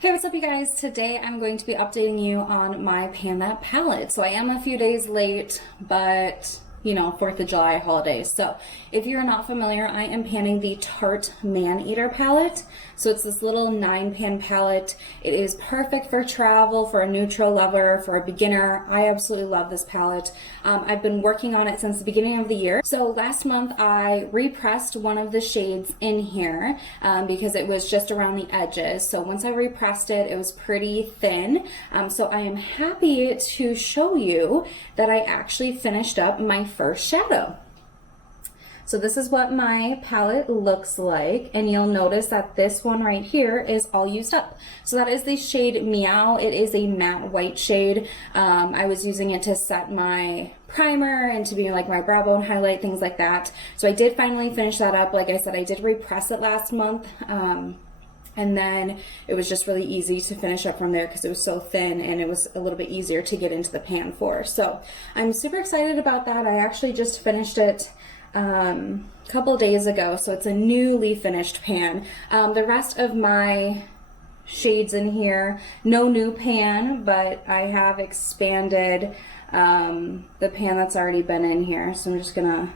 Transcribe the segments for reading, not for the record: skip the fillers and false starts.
Hey, what's up you guys? Today I'm going to be updating you on my Panda palette. So I am a few days late, but 4th of July holidays. So if you're not familiar, I am panning the Tarte Man-Eater palette. So it's this little 9-pan palette. It is perfect for travel, for a neutral lover, for a beginner. I absolutely love this palette. I've been working on it since the beginning of the year. So last month I repressed one of the shades in here because it was just around the edges. So once I repressed it, it was pretty thin. So I am happy to show you that I actually finished up my first shadow. So this is what my palette looks like, and you'll notice that this one right here is all used up. So that is the shade Meow. It is a matte white shade. I was using it to set my primer and to be like my brow bone highlight, things like that. So I did finally finish that up. Like I said, I did repress it last month. And then it was just really easy to finish up from there because it was so thin and it was a little bit easier to get into the pan for. So I'm super excited about that. I actually just finished it a couple days ago, so it's a newly finished pan. The rest of my shades in here, no new pan, but I have expanded the pan that's already been in here. So I'm just gonna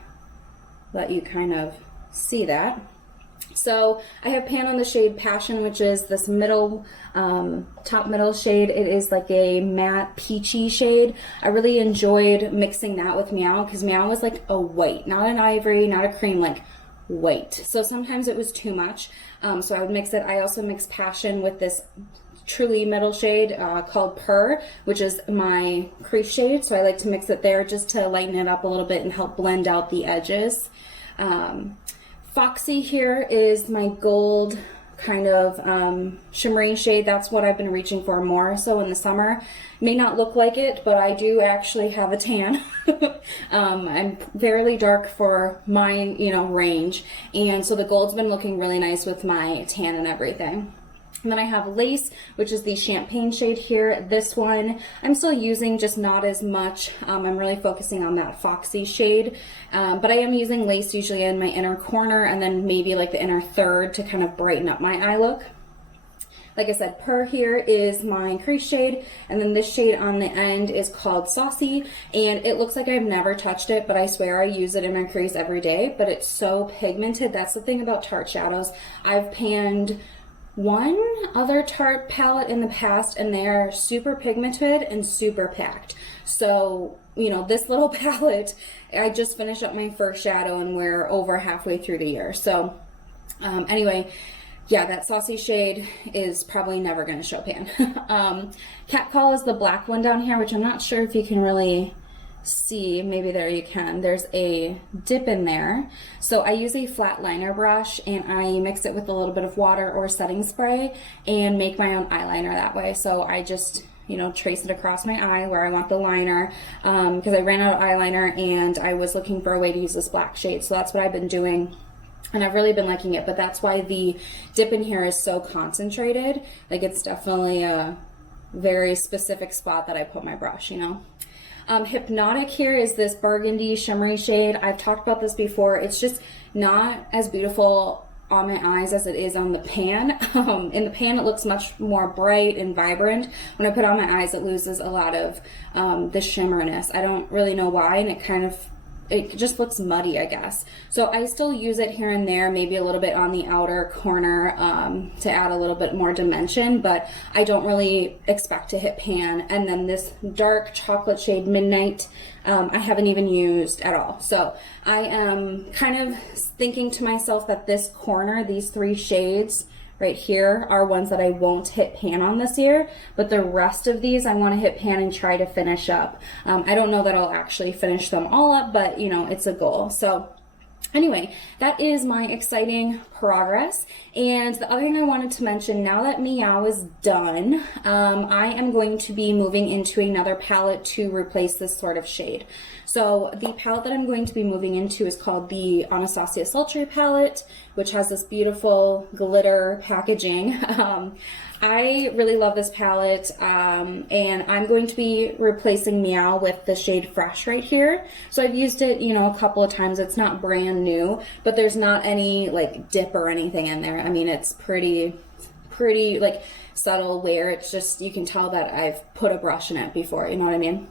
let you kind of see that. So I have pan on the shade Passion, which is this middle, top middle shade. It is like a matte peachy shade. I really enjoyed mixing that with Meow because Meow was like a white, not an ivory, not a cream, like white. So sometimes it was too much. So I would mix it. I also mix Passion with this truly middle shade called Purr, which is my crease shade. So I like to mix it there just to lighten it up a little bit and help blend out the edges. Foxy here is my gold kind of shimmery shade. That's what I've been reaching for more so in the summer. May not look like it, but I do actually have a tan. I'm fairly dark for my range, and so the gold's been looking really nice with my tan and everything. And then I have Lace, which is the champagne shade here. This one I'm still using, just not as much. I'm really focusing on that Foxy shade. But I am using Lace usually in my inner corner and then maybe like the inner third to kind of brighten up my eye look. Like I said, Purr here is my crease shade, and then this shade on the end is called Saucy, and it looks like I've never touched it, but I swear I use it in my crease every day, but it's so pigmented. That's the thing about Tarte shadows. I've panned one other Tarte palette in the past, and they are super pigmented and super packed. So, this little palette, I just finished up my first shadow and we're over halfway through the year. So, anyway, yeah, that Saucy shade is probably never going to show pan. Catcall is the black one down here, which I'm not sure if you can really see. Maybe there you can. There's a dip in there. So I use a flat liner brush and I mix it with a little bit of water or setting spray and make my own eyeliner that way. So I just trace it across my eye where I want the liner because I ran out of eyeliner and I was looking for a way to use this black shade. So that's what I've been doing. And I've really been liking it, but that's why the dip in here is so concentrated. Like, it's definitely a very specific spot that I put my brush, Hypnotic here is this burgundy shimmery shade. I've talked about this before. It's just not as beautiful on my eyes as it is on the pan. In the pan it looks much more bright and vibrant. When I put it on my eyes it loses a lot of the shimmerness. I don't really know why, and it just looks muddy, I guess. So I still use it here and there, maybe a little bit on the outer corner to add a little bit more dimension, but I don't really expect to hit pan. And then this dark chocolate shade Midnight, I haven't even used at all. So I am kind of thinking to myself that this corner, these 3 shades right here, are ones that I won't hit pan on this year, but the rest of these I want to hit pan and try to finish up. I don't know that I'll actually finish them all up, but it's a goal. So anyway, that is my exciting progress. And the other thing I wanted to mention, now that Meow is done, I am going to be moving into another palette to replace this sort of shade. So the palette that I'm going to be moving into is called the Anastasia Sultry palette, which has this beautiful glitter packaging. I really love this palette, and I'm going to be replacing Meow with the shade Fresh right here. So I've used it, a couple of times. It's not brand new, but there's not any like dip or anything in there. I mean, it's pretty, like subtle wear. It's just, you can tell that I've put a brush in it before, you know what I mean?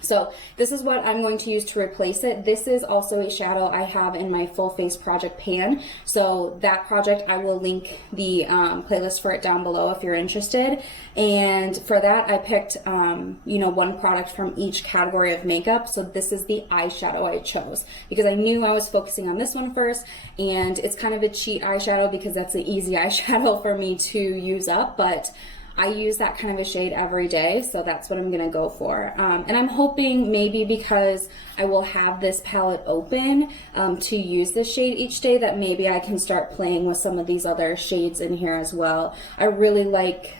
So this is what I'm going to use to replace it. This is also a shadow I have in my full face project pan. So that project, I will link the playlist for it down below if you're interested. And for that, I picked, you know, one product from each category of makeup. So this is the eyeshadow I chose because I knew I was focusing on this one first, and it's kind of a cheat eyeshadow because that's the easy eyeshadow for me to use up, but I use that kind of a shade every day, so that's what I'm gonna go for. And I'm hoping maybe because I will have this palette open to use this shade each day, that maybe I can start playing with some of these other shades in here as well. I really like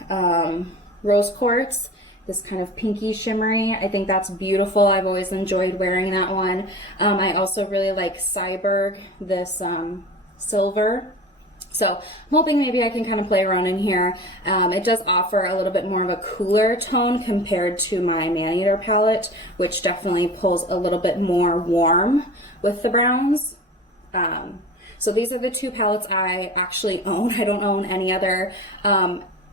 Rose Quartz, this kind of pinky shimmery. I think that's beautiful. I've always enjoyed wearing that one. I also really like Cyberg, this silver. So I'm hoping maybe I can kind of play around in here. It does offer a little bit more of a cooler tone compared to my Maneater palette, which definitely pulls a little bit more warm with the browns. So these are the two palettes I actually own. I don't own any other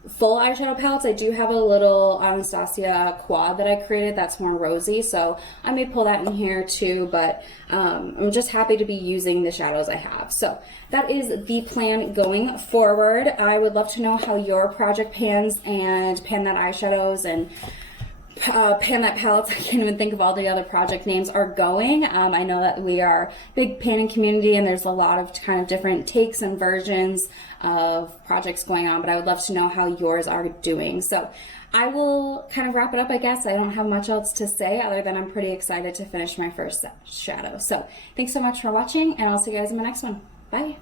full eyeshadow palettes. I do have a little Anastasia quad that I created that's more rosy, so I may pull that in here too, but I'm just happy to be using the shadows I have. So that is the plan going forward. I would love to know how your project pans and pan that eyeshadows and pan that palettes, I can't even think of all the other project names, are going. I know that we are a big panning community and there's a lot of kind of different takes and versions of projects going on, but I would love to know how yours are doing. So I will kind of wrap it up, I guess. I don't have much else to say other than I'm pretty excited to finish my first shadow. So thanks so much for watching, and I'll see you guys in my next one. Bye.